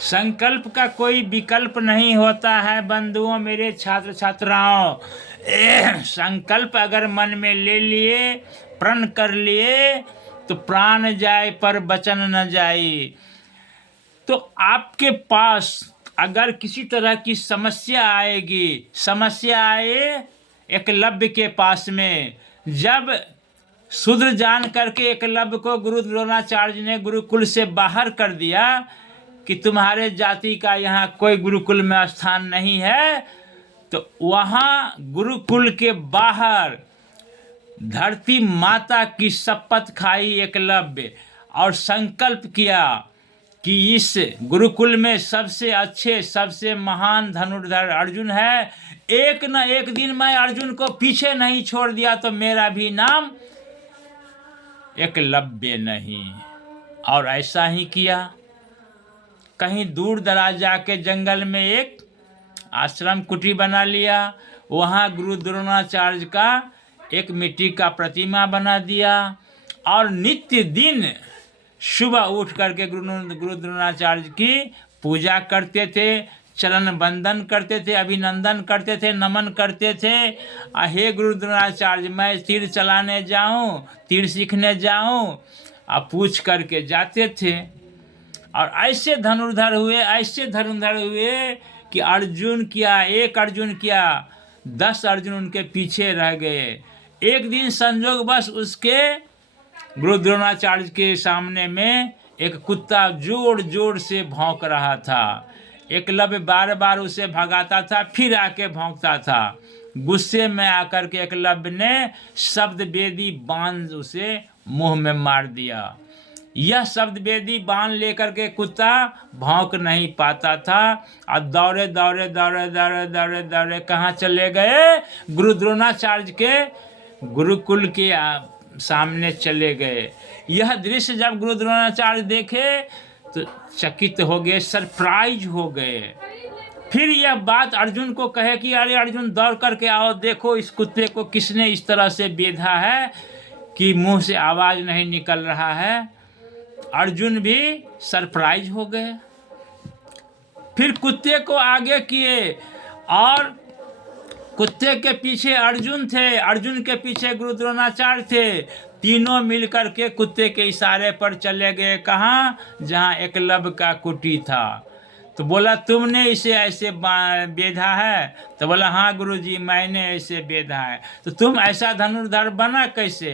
संकल्प का कोई विकल्प नहीं होता है बंधुओं, मेरे छात्र छात्राओं। संकल्प अगर मन में ले लिए, प्रण कर लिए, तो प्राण जाए पर वचन न जाए। तो आपके पास अगर किसी तरह की समस्या आएगी, समस्या आए एकलव्य के पास में, जब शूद्र जान करके एकलव्य को गुरु द्रोणाचार्य ने गुरुकुल से बाहर कर दिया कि तुम्हारे जाति का यहाँ कोई गुरुकुल में स्थान नहीं है, तो वहाँ गुरुकुल के बाहर धरती माता की शपथ खाई एकलव्य और संकल्प किया कि इस गुरुकुल में सबसे अच्छे, सबसे महान धनुर्धर अर्जुन है। एक न एक दिन मैं अर्जुन को पीछे नहीं छोड़ दिया तो मेरा भी नाम एकलव्य नहीं। और ऐसा ही किया। कहीं दूर दराज जाके जंगल में एक आश्रम कुटी बना लिया, वहाँ गुरु द्रोणाचार्य का एक मिट्टी का प्रतिमा बना दिया और नित्य दिन सुबह उठ करके गुरु द्रोणाचार्य की पूजा करते थे, चरण बंदन करते थे, अभिनंदन करते थे, नमन करते थे। हे गुरु द्रोणाचार्य, मैं तीर चलाने जाऊं, तीर सीखने जाऊं, आप पूछ करके जाते थे। और ऐसे धनुर्धर हुए, ऐसे धनुर्धर हुए कि अर्जुन किया, एक अर्जुन किया, 10 अर्जुन उनके पीछे रह गए। एक दिन संजोग बस उसके गुरु द्रोणाचार्य के सामने में एक कुत्ता जोर जोर से भौंक रहा था। एकलव्य बार बार उसे भगाता था, फिर आके भौंकता था। गुस्से में आकर के एकलव्य ने शब्द वेदी बाण उसे मुंह में मार दिया। यह शब्द वेदी बाण लेकर के कुत्ता भौंक नहीं पाता था और दौड़े दौड़े दौड़े दौड़े दौड़े दौड़े कहाँ चले गए? गुरु द्रोणाचार्य के गुरुकुल के सामने चले गए। यह दृश्य जब गुरु द्रोणाचार्य देखे तो चकित हो गए, सरप्राइज हो गए। फिर यह बात अर्जुन को कहे कि अरे अर्जुन, दौड़ करके आओ, देखो इस कुत्ते को किसने इस तरह से बेधा है कि मुंह से आवाज नहीं निकल रहा है। अर्जुन भी सरप्राइज हो गए। फिर कुत्ते को आगे किए और कुत्ते के पीछे अर्जुन थे, अर्जुन के पीछे गुरु द्रोणाचार्य थे। तीनों मिलकर के कुत्ते के इशारे पर चले गए। कहाँ? जहाँ एकलव्य का कुटी था। तो बोला तुमने इसे ऐसे बेधा है? तो बोला हाँ गुरुजी, मैंने ऐसे बेधा है। तो तुम ऐसा धनुर्धर बना कैसे?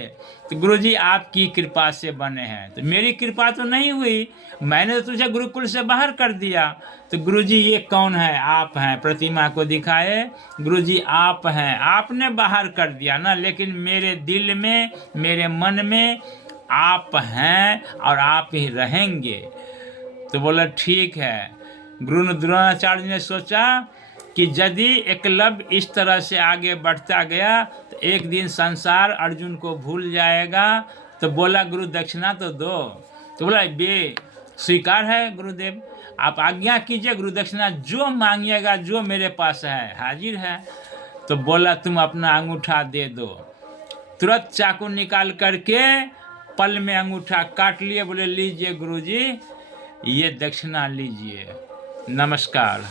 तो गुरुजी आपकी कृपा से बने हैं। तो मेरी कृपा तो नहीं हुई, मैंने तो तुझे गुरुकुल से बाहर कर दिया। तो गुरुजी ये कौन है? आप हैं। प्रतिमा को दिखाए, गुरुजी आप हैं, आपने बाहर कर दिया ना, लेकिन मेरे दिल में, मेरे मन में आप हैं और आप ही रहेंगे। तो बोला ठीक है। गुरु द्रोणाचार्य ने सोचा कि यदि एकलव्य इस तरह से आगे बढ़ता गया तो एक दिन संसार अर्जुन को भूल जाएगा। तो बोला गुरु दक्षिणा तो दो। तो बोला बे स्वीकार है गुरुदेव, आप आज्ञा कीजिए, गुरु दक्षिणा जो मांगिएगा, जो मेरे पास है हाजिर है। तो बोला तुम अपना अंगूठा दे दो। तुरंत चाकू निकाल करके पल में अंगूठा काट लिए। बोले लीजिए गुरुजी, ये दक्षिणा लीजिए, नमस्कार।